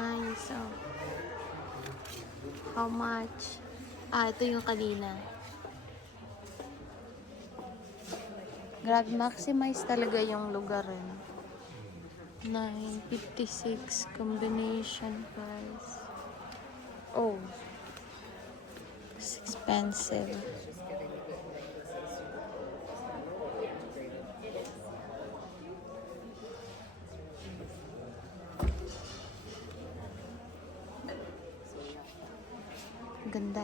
Nice. Oh. How much? Ito yung kanina. Grabe, maximize talaga yung lugar. 956 combination price. Oh. It's expensive. Ganda.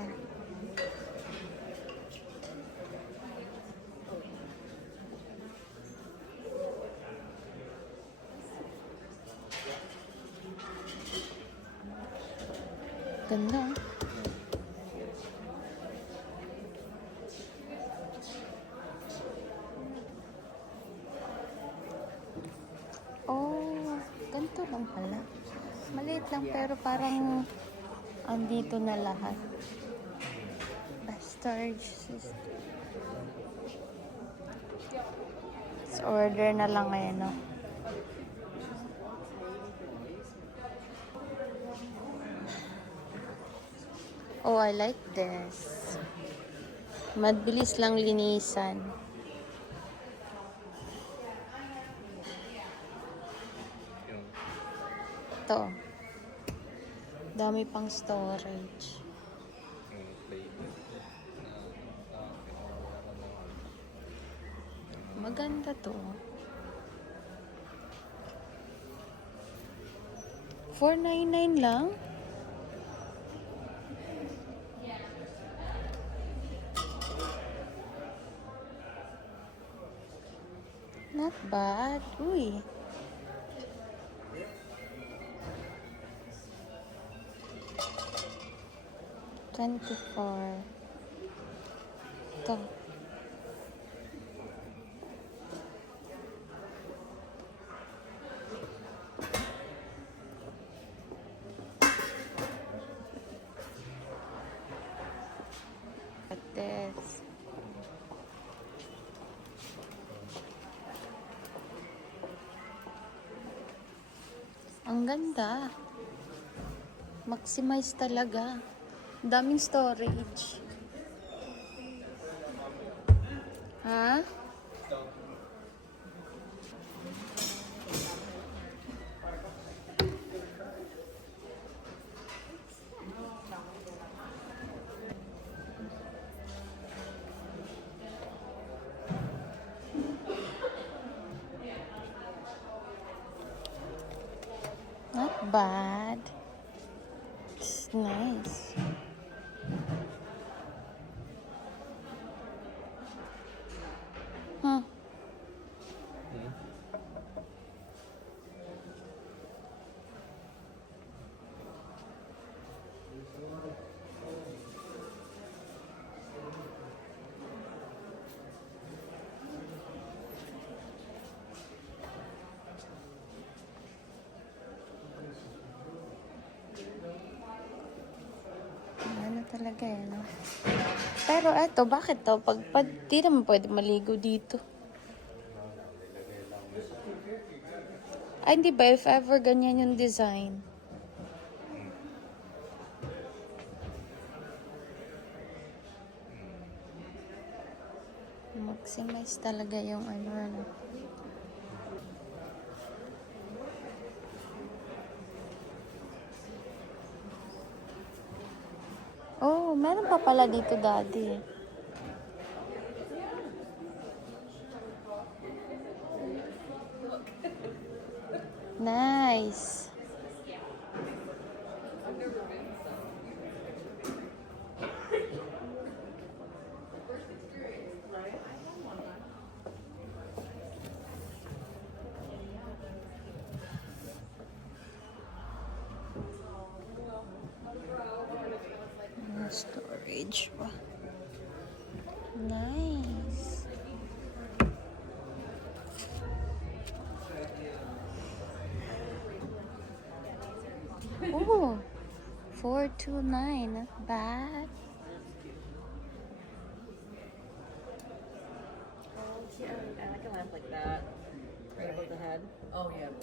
Ganda. Oh, ganito lang pala. Maliit lang pero parang andito na lahat. Storage system. So, order na lang ngayon, no? Oh, I like this. Mabilis lang linisan. Ito. Dami pang storage. Maganda to. 499 lang? Not bad. Uy. $24. Ito. At this. Ang ganda. Maximize talaga. Daming storage. Ha? Not bad. It's nice. Huh. Ano talaga eh, no? Pero eto, bakit to? Di naman pwede maligo dito. Ay, hindi ba? If ever ganyan yung design. Maximize talaga yung ano. Oh, meron pa pala dito, Daddy. Nice. Storage pa. Nice. Oh, 429. Not bad. I like a lamp like that. Right above the head. Oh yeah.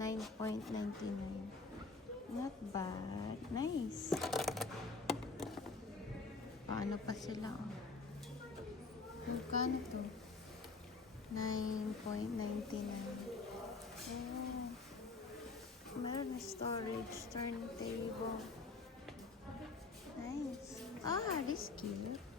9.99. Not bad. Nice. Paano pa sila, oh. Magkano to? 9.99. Oh. Meron na storage, turntable. Nice. Ah, this cute.